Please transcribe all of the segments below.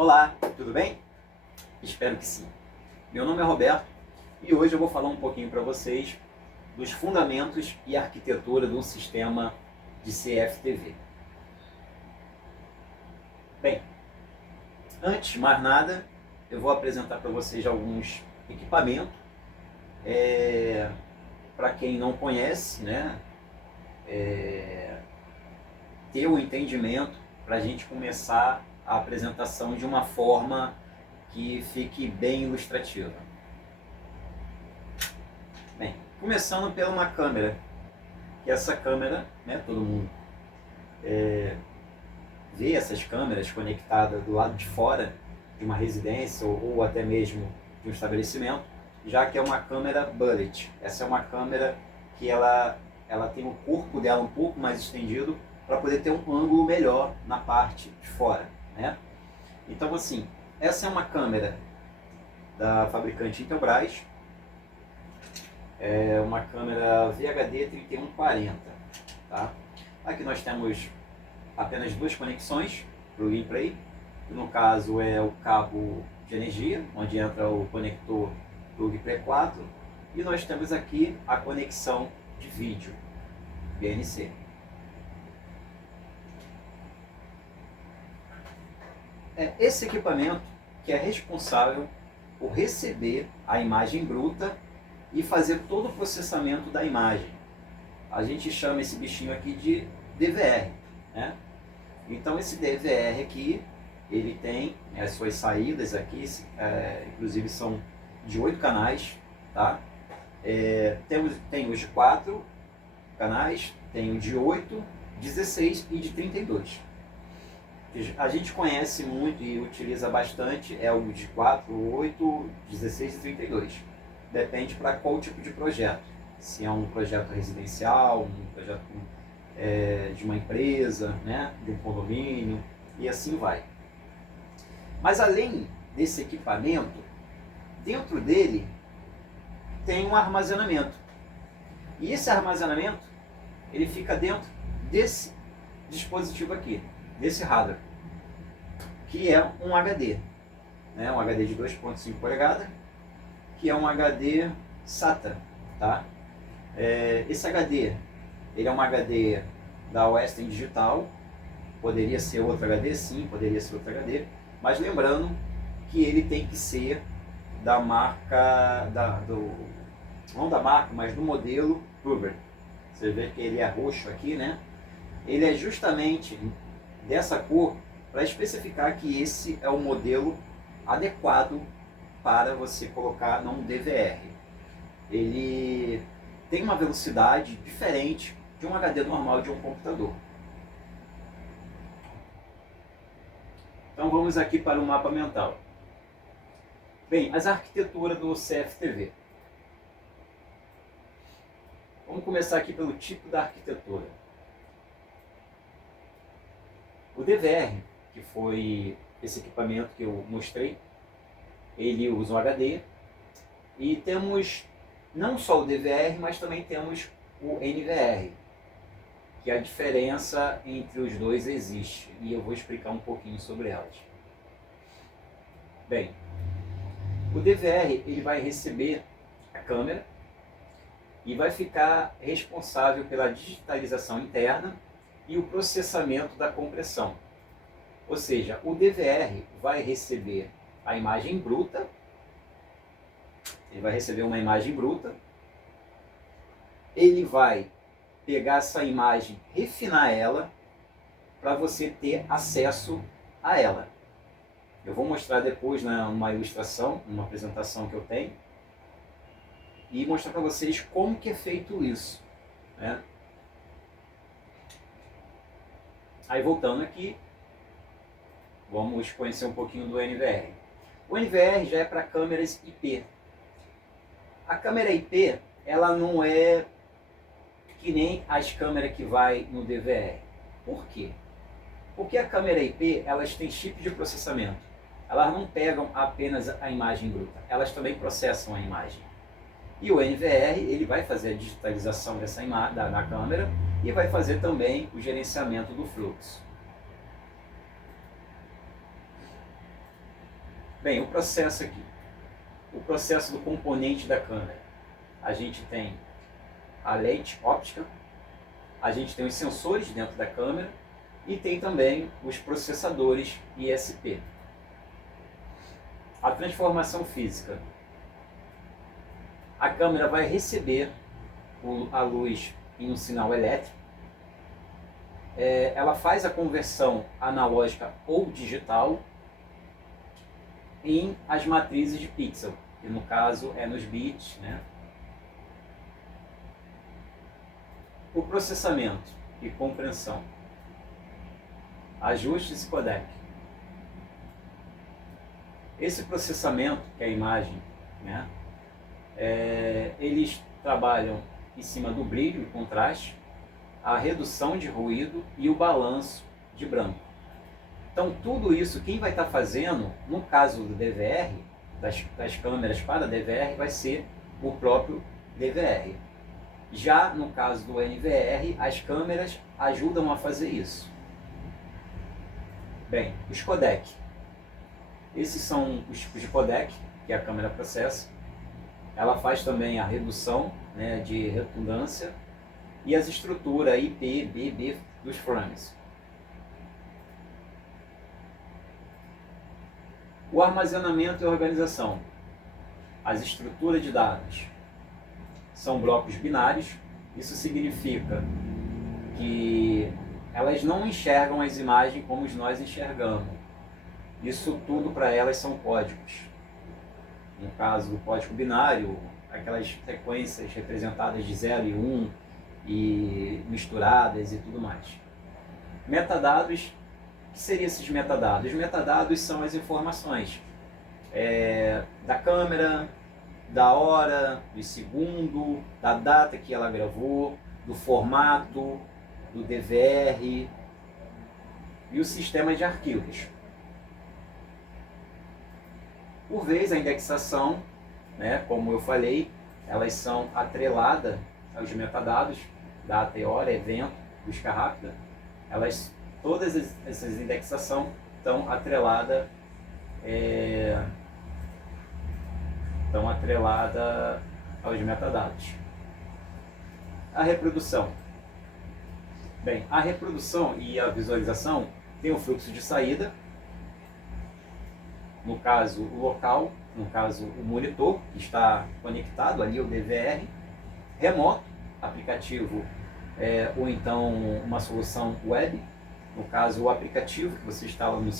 Olá, tudo bem? Espero que sim. Meu nome é Roberto e hoje eu vou falar um pouquinho para vocês dos fundamentos e arquitetura de um sistema de CFTV. Bem, antes de mais nada, eu vou apresentar para vocês alguns equipamentos. Para quem não conhece, né? Ter o entendimento para a gente começar a apresentação de uma forma que fique bem ilustrativa. Bem, começando pela uma câmera, que essa câmera, né, todo mundo vê essas câmeras conectadas do lado de fora de uma residência ou até mesmo de um estabelecimento, já que é uma câmera bullet. Essa é uma câmera que ela tem o corpo dela um pouco mais estendido para poder ter um ângulo melhor na parte de fora, né? Então, assim, essa é uma câmera da fabricante Intelbras, é uma câmera VHD 3140, tá? Aqui nós temos apenas duas conexões para o gameplay, que no caso é o cabo de energia, onde entra o conector plug P4, e nós temos aqui a conexão de vídeo, BNC. É esse equipamento que é responsável por receber a imagem bruta e fazer todo o processamento da imagem. A gente chama esse bichinho aqui de DVR, né? Então esse DVR aqui, ele tem as suas saídas aqui, inclusive são de 8 canais, tá? Tem os de 4 canais, tem o de 8, 16 e de 32. A gente conhece muito e utiliza bastante é o de 4, 8, 16 e 32. Depende para qual tipo de projeto. Se é um projeto residencial, um projeto de uma empresa, né, de um condomínio, e assim vai. Mas além desse equipamento, dentro dele tem um armazenamento. E esse armazenamento, ele fica dentro desse dispositivo aqui, desse radar, que é um HD, né? Um HD de 2.5 polegadas, que é um HD SATA, tá? Esse HD, ele é um HD da Western Digital, poderia ser outro HD, sim, poderia ser outro HD, mas lembrando que ele tem que ser da marca, não da marca, mas do modelo Ruber. Você vê que ele é roxo aqui, né? Ele é justamente dessa cor para especificar que esse é o modelo adequado para você colocar num DVR. Ele tem uma velocidade diferente de um HD normal de um computador. Então vamos aqui para o mapa mental. Bem, as arquiteturas do CFTV. Vamos começar aqui pelo tipo da arquitetura. O DVR, que foi esse equipamento que eu mostrei, ele usa um HD, e temos não só o DVR, mas também temos o NVR, que a diferença entre os dois existe, e eu vou explicar um pouquinho sobre elas. Bem, o DVR ele vai receber a câmera e vai ficar responsável pela digitalização interna e o processamento da compressão. Ou seja, o DVR vai receber a imagem bruta, ele vai receber uma imagem bruta, ele vai pegar essa imagem, refinar ela, para você ter acesso a ela. Eu vou mostrar depois numa ilustração, uma apresentação que eu tenho, e mostrar para vocês como que é feito isso, né? Aí voltando aqui, vamos conhecer um pouquinho do NVR. O NVR já é para câmeras IP. A câmera IP, ela não é que nem as câmeras que vai no DVR. Por quê? Porque a câmera IP, elas têm chip de processamento. Elas não pegam apenas a imagem bruta, elas também processam a imagem. E o NVR, ele vai fazer a digitalização dessa imagem da câmera e vai fazer também o gerenciamento do fluxo. Bem, o processo aqui. O processo do componente da câmera. A gente tem a lente óptica, a gente tem os sensores dentro da câmera e tem também os processadores ISP. A transformação física. A câmera vai receber a luz em um sinal elétrico. Ela faz a conversão analógica ou digital em as matrizes de pixel, que no caso é nos bits, né? O processamento e compreensão. Ajustes e codec. Esse processamento, que é a imagem, né? Eles trabalham em cima do brilho e contraste, a redução de ruído e o balanço de branco. Então tudo isso quem vai estar fazendo, no caso do DVR, das câmeras para DVR, vai ser o próprio DVR. Já no caso do NVR, as câmeras ajudam a fazer isso. Bem, os codec. Esses são os tipos de codec que a câmera processa. Ela faz também a redução, né, de redundância e as estruturas IP, BB dos frames. O armazenamento e organização. As estruturas de dados são blocos binários. Isso significa que elas não enxergam as imagens como nós enxergamos. Isso tudo para elas são códigos. No caso do código binário, aquelas sequências representadas de 0 e 1 e misturadas e tudo mais. Metadados. O que seriam esses metadados? Os metadados são as informações da câmera, da hora, do segundo, da data que ela gravou, do formato, do DVR e o sistema de arquivos. Por vez, a indexação, né, como eu falei, elas são atreladas aos metadados, data e hora, evento, busca rápida. Todas essas indexações estão atreladas aos metadados. A reprodução. Bem, a reprodução e a visualização tem o fluxo de saída, no caso o local, no caso o monitor que está conectado ali, o DVR, remoto, aplicativo ou então uma solução web, no caso o aplicativo que você instala no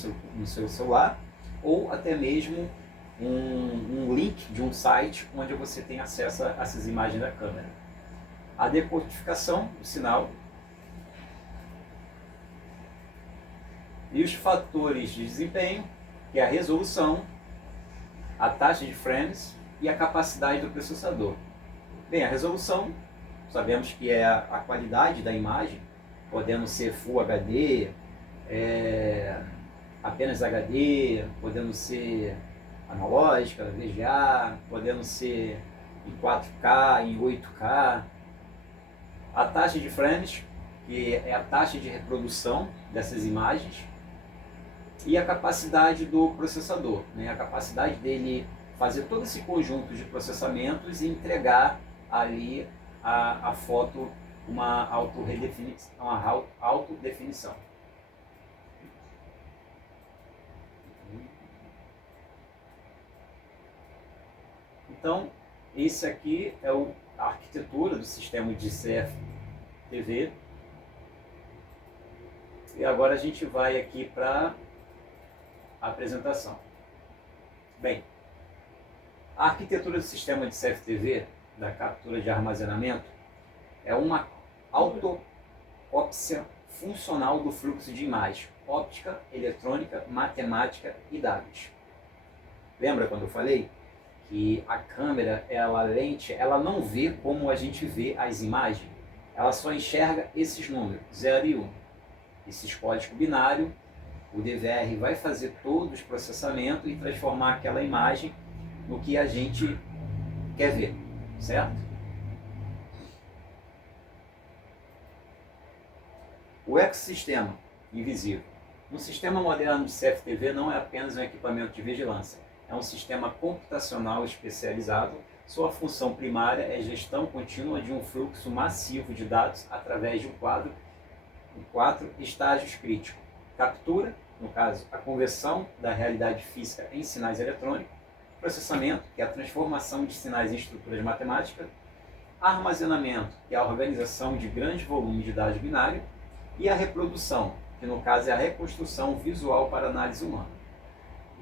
seu celular, ou até mesmo um link de um site onde você tem acesso a essas imagens da câmera. A decodificação do sinal e os fatores de desempenho, que é a resolução, a taxa de frames e a capacidade do processador. Bem, a resolução, sabemos que é a qualidade da imagem, podendo ser Full HD, apenas HD, podendo ser analógica, VGA, podendo ser em 4K, em 8K. A taxa de frames, que é a taxa de reprodução dessas imagens, e a capacidade do processador, né? A capacidade dele fazer todo esse conjunto de processamentos e entregar ali a foto uma autodefinição. Então, esse aqui é a arquitetura do sistema de CFTV. E agora a gente vai aqui para a apresentação. Bem, a arquitetura do sistema de CFTV, da captura de armazenamento, é uma auto-ópsia funcional do fluxo de imagem, óptica, eletrônica, matemática e dados. Lembra quando eu falei que a câmera, a lente, ela não vê como a gente vê as imagens, ela só enxerga esses números, 0 e 1. Esses códigos binários, o DVR vai fazer todos os processamentos e transformar aquela imagem no que a gente quer ver, certo? O ecossistema invisível. Um sistema moderno de CFTV não é apenas um equipamento de vigilância, é um sistema computacional especializado. Sua função primária é gestão contínua de um fluxo massivo de dados através de um quadro em 4 estágios críticos. Captura, no caso, a conversão da realidade física em sinais eletrônicos. Processamento, que é a transformação de sinais em estruturas matemáticas. Armazenamento, que é a organização de grandes volumes de dados binários. E a reprodução, que no caso é a reconstrução visual para análise humana.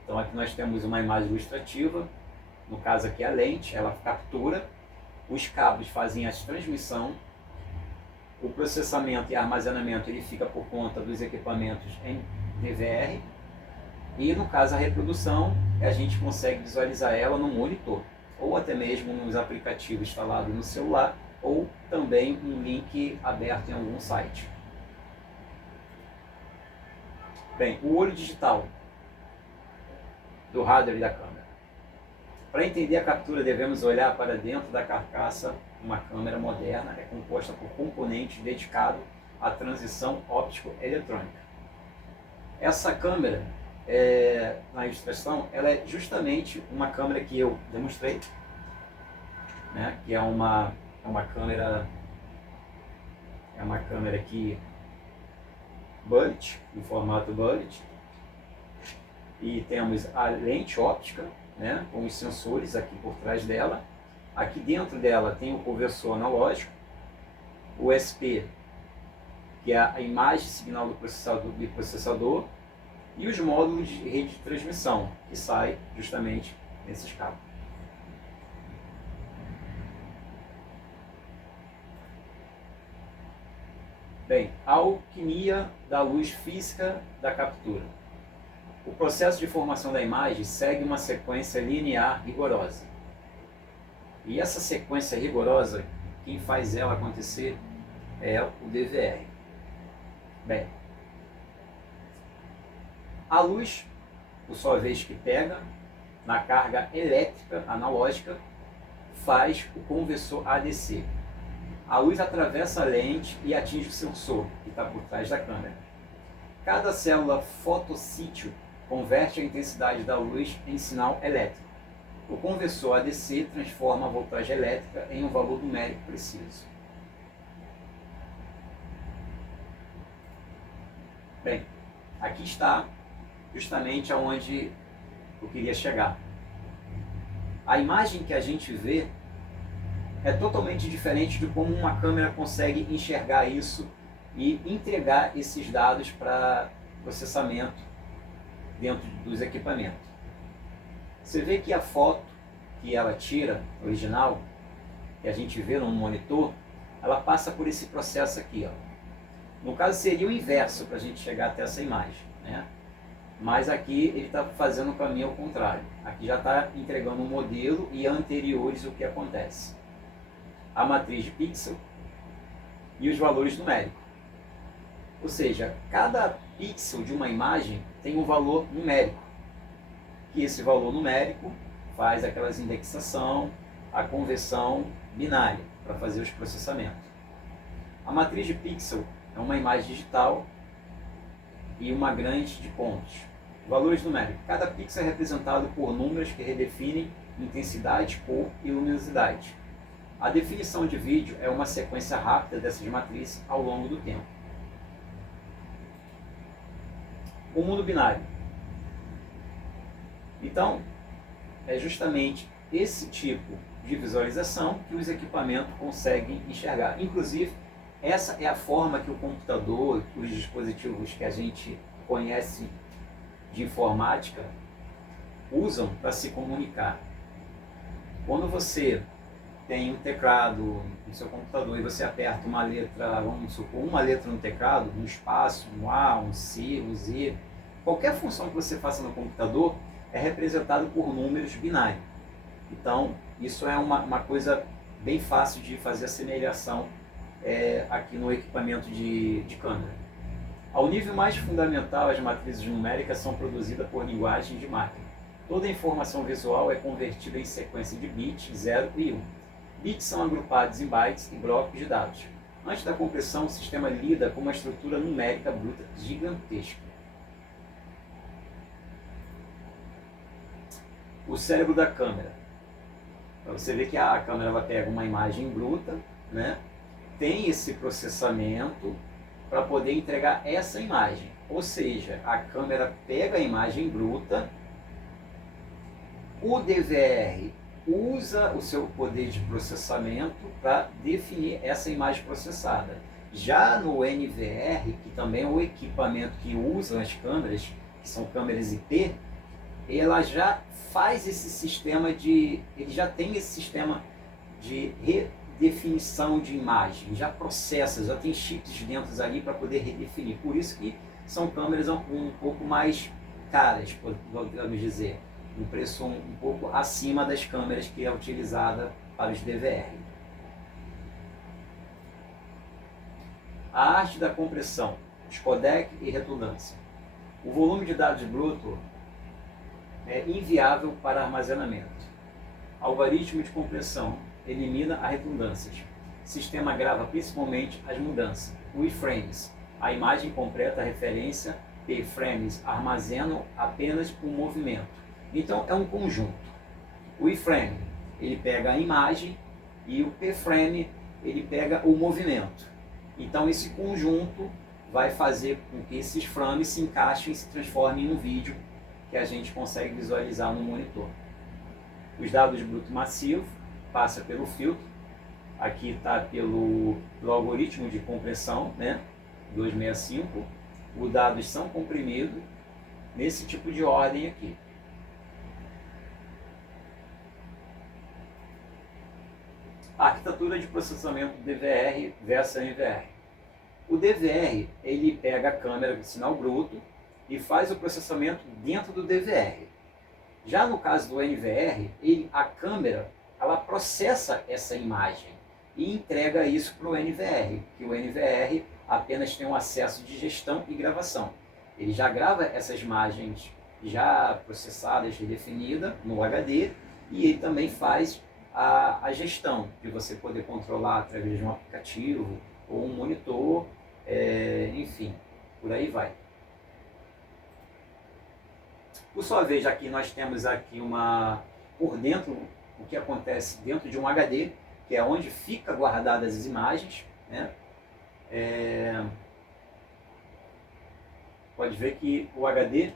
Então aqui nós temos uma imagem ilustrativa. No caso aqui a lente, ela captura, os cabos fazem a transmissão, o processamento e armazenamento ele fica por conta dos equipamentos em DVR, e no caso a reprodução, a gente consegue visualizar ela no monitor, ou até mesmo nos aplicativos instalados no celular, ou também um link aberto em algum site. Bem, o olho digital do hardware e da câmera. Para entender a captura, devemos olhar para dentro da carcaça. Uma câmera moderna é composta por componentes dedicados à transição óptico-eletrônica. Essa câmera, na ilustração, ela é justamente uma câmera que eu demonstrei, né, que é uma câmera aqui bullet, no formato bullet, e temos a lente óptica, né, com os sensores aqui por trás dela. Aqui dentro dela tem o conversor analógico, o SP, que é a imagem signal do processador, e os módulos de rede de transmissão, que saem justamente nesses cabos. Bem, a alquimia da luz física da captura. O processo de formação da imagem segue uma sequência linear rigorosa. E essa sequência rigorosa, quem faz ela acontecer é o DVR. Bem, a luz, por sua vez que pega na carga elétrica analógica, faz o conversor ADC. A luz atravessa a lente e atinge o sensor, que está por trás da câmera. Cada célula fotossítio converte a intensidade da luz em sinal elétrico. O conversor ADC transforma a voltagem elétrica em um valor numérico preciso. Bem, aqui está justamente aonde eu queria chegar. A imagem que a gente vê é totalmente diferente de como uma câmera consegue enxergar isso e entregar esses dados para processamento dentro dos equipamentos. Você vê que a foto que ela tira, original, que a gente vê no monitor, ela passa por esse processo aqui, ó. No caso seria o inverso para a gente chegar até essa imagem, né? Mas aqui ele está fazendo o caminho ao contrário. Aqui já está entregando um modelo e anteriores o que acontece. A matriz de pixel e os valores numéricos. Ou seja, cada pixel de uma imagem tem um valor numérico. Que esse valor numérico faz aquelas indexação, a conversão binária para fazer os processamentos. A matriz de pixel é uma imagem digital e uma grande de pontos. Valores numéricos. Cada pixel é representado por números que redefinem intensidade, cor e luminosidade. A definição de vídeo é uma sequência rápida dessas matrizes ao longo do tempo. O mundo binário. Então, é justamente esse tipo de visualização que os equipamentos conseguem enxergar. Inclusive, essa é a forma que o computador, os dispositivos que a gente conhece de informática, usam para se comunicar. Quando você tem um teclado no seu computador e você aperta uma letra, vamos supor, uma letra no teclado, um espaço, um A, um C, um Z, qualquer função que você faça no computador é representado por números binários. Então, isso é uma coisa bem fácil de fazer a semelhação aqui no equipamento de câmera. Ao nível mais fundamental, as matrizes numéricas são produzidas por linguagem de máquina. Toda a informação visual é convertida em sequência de bits 0 e 1. Bits são agrupados em bytes e blocos de dados. Antes da compressão, o sistema lida com uma estrutura numérica bruta gigantesca. o cérebro da câmera. Para você ver que a câmera ela pega uma imagem bruta, né? Tem esse processamento para poder entregar essa imagem. Ou seja, a câmera pega a imagem bruta, o DVR usa o seu poder de processamento para definir essa imagem processada. Já no NVR, que também é o equipamento que usa as câmeras, que são câmeras IP, ela já faz esse sistema ele já tem esse sistema de redefinição de imagem, já processa, já tem chips dentro ali para poder redefinir. Por isso que são câmeras um pouco mais caras, podemos dizer, um preço um pouco acima das câmeras que é utilizada para os DVR. A arte da compressão, codec e redundância. O volume de dados bruto é inviável para armazenamento. Algoritmo de compressão elimina as redundâncias. Sistema grava principalmente as mudanças. O iframes, a imagem completa, a referência. P-frames armazenam apenas o movimento. Então é um conjunto. O iframe, ele pega a imagem e o P-frame, ele pega o movimento. Então esse conjunto vai fazer com que esses frames se encaixem e se transformem em um vídeo que a gente consegue visualizar no monitor. Os dados bruto massivo passa pelo filtro. Aqui está pelo algoritmo de compressão, né? 265. Os dados são comprimidos nesse tipo de ordem aqui. A arquitetura de processamento DVR versus NVR. O DVR, ele pega a câmera de sinal bruto e faz o processamento dentro do DVR. Já no caso do NVR, a câmera ela processa essa imagem e entrega isso para o NVR, que o NVR apenas tem um acesso de gestão e gravação. Ele já grava essas imagens já processadas, redefinidas no HD, e ele também faz a gestão, de você poder controlar através de um aplicativo ou um monitor, enfim, por aí vai. Por sua vez, aqui nós temos aqui por dentro, o que acontece dentro de um HD, que é onde fica guardadas as imagens, né? Pode ver que o HD,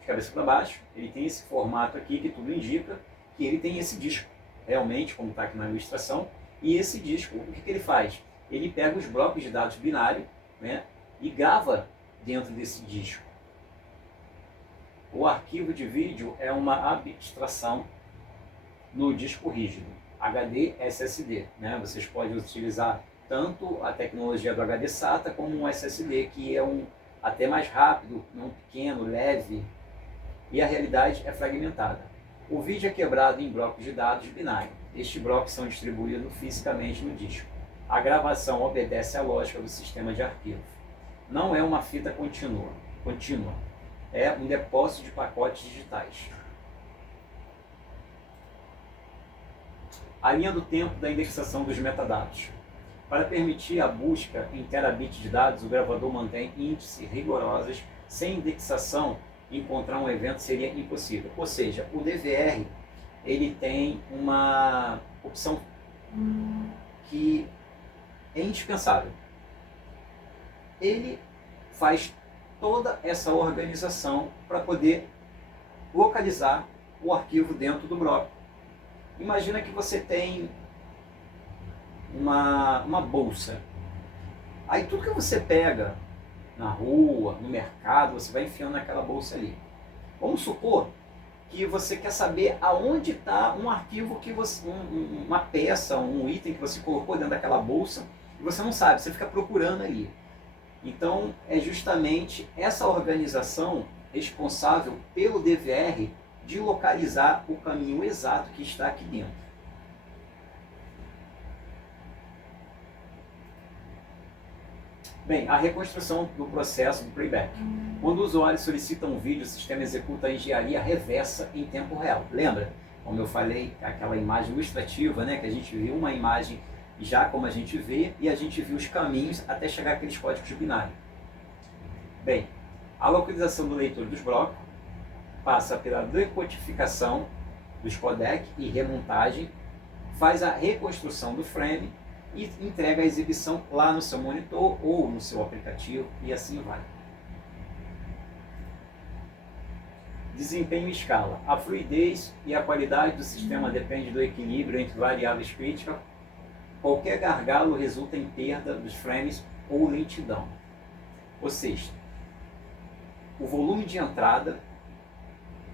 de cabeça para baixo, ele tem esse formato aqui que tudo indica que ele tem esse disco, realmente, como está aqui na ilustração, e esse disco, o que ele faz? Ele pega os blocos de dados binário, né, e grava dentro desse disco. O arquivo de vídeo é uma abstração no disco rígido, HD SSD. Né? Vocês podem utilizar tanto a tecnologia do HD SATA como um SSD, que é até mais rápido, não pequeno, leve, e a realidade é fragmentada. O vídeo é quebrado em blocos de dados binários. Estes blocos são distribuídos fisicamente no disco. A gravação obedece à lógica do sistema de arquivo. Não é uma fita contínua. É um depósito de pacotes digitais. A linha do tempo da indexação dos metadados. Para permitir a busca em terabit de dados, o gravador mantém índices rigorosos. Sem indexação, encontrar um evento seria impossível. Ou seja, o DVR ele tem uma opção que é indispensável. Ele faz toda essa organização para poder localizar o arquivo dentro do bloco. Imagina que você tem uma bolsa. Aí tudo que você pega na rua, no mercado, você vai enfiando naquela bolsa ali. Vamos supor que você quer saber aonde está um arquivo que você, uma peça, um item que você colocou dentro daquela bolsa e você não sabe, você fica procurando ali. Então é justamente essa organização responsável pelo DVR de localizar o caminho exato que está aqui dentro. Bem, a reconstrução do processo do playback. Quando o usuário solicita um vídeo, o sistema executa a engenharia reversa em tempo real. Lembra? Como eu falei, aquela imagem ilustrativa, né, que a gente viu uma imagem já como a gente vê, e a gente viu os caminhos até chegar àqueles códigos binários. Bem, a localização do leitor dos blocos. passa pela decodificação dos codecs e remontagem, faz a reconstrução do frame e entrega a exibição lá no seu monitor ou no seu aplicativo e assim vai. Desempenho e escala. A fluidez e a qualidade do sistema depende do equilíbrio entre variáveis críticas. Qualquer gargalo resulta em perda dos frames ou lentidão. Ou seja, o volume de entrada,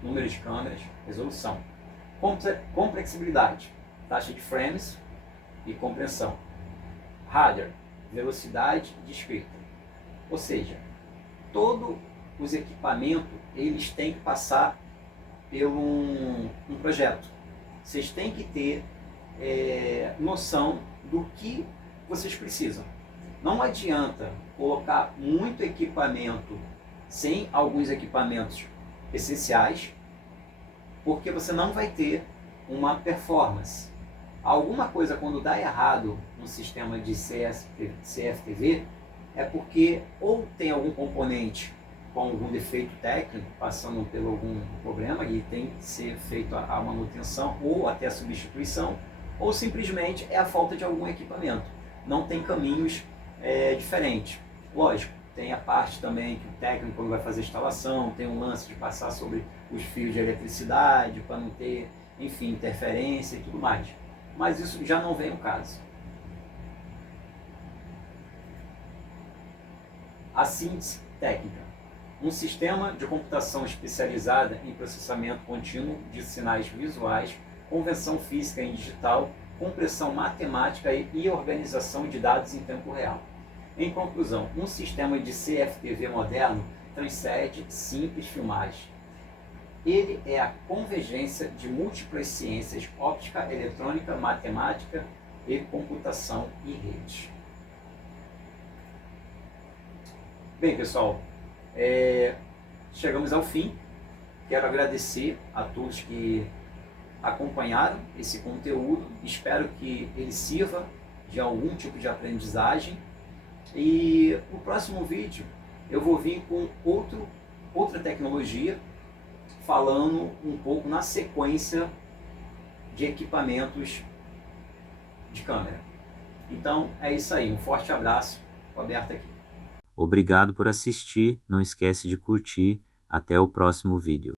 número de câmeras, resolução. Complexibilidade, taxa de frames e compreensão. Hardware, velocidade de escrita. Ou seja, todos os equipamentos eles têm que passar por um projeto. Vocês têm que ter noção do que vocês precisam. Não adianta colocar muito equipamento sem alguns equipamentos essenciais, porque você não vai ter uma performance. Alguma coisa quando dá errado no sistema de CFTV é porque ou tem algum componente com algum defeito técnico, passando por algum problema e tem que ser feita a manutenção ou até a substituição, ou simplesmente é a falta de algum equipamento. Não tem caminhos diferentes. Lógico, tem a parte também que o técnico quando vai fazer a instalação, tem um lance de passar sobre os fios de eletricidade para não ter, enfim, interferência e tudo mais. Mas isso já não vem ao caso. A síntese técnica. Um sistema de computação especializada em processamento contínuo de sinais visuais, conversão física em digital, compressão matemática e organização de dados em tempo real. Em conclusão, um sistema de CFTV moderno transcende simples filmagem. Ele é a convergência de múltiplas ciências: óptica, eletrônica, matemática e computação e rede. Bem, pessoal, chegamos ao fim. Quero agradecer a todos que acompanharam esse conteúdo. Espero que ele sirva de algum tipo de aprendizagem. E no próximo vídeo eu vou vir com outra tecnologia, falando um pouco na sequência de equipamentos de câmera. Então é isso aí, um forte abraço, Roberto aqui. Obrigado por assistir, não esquece de curtir, até o próximo vídeo.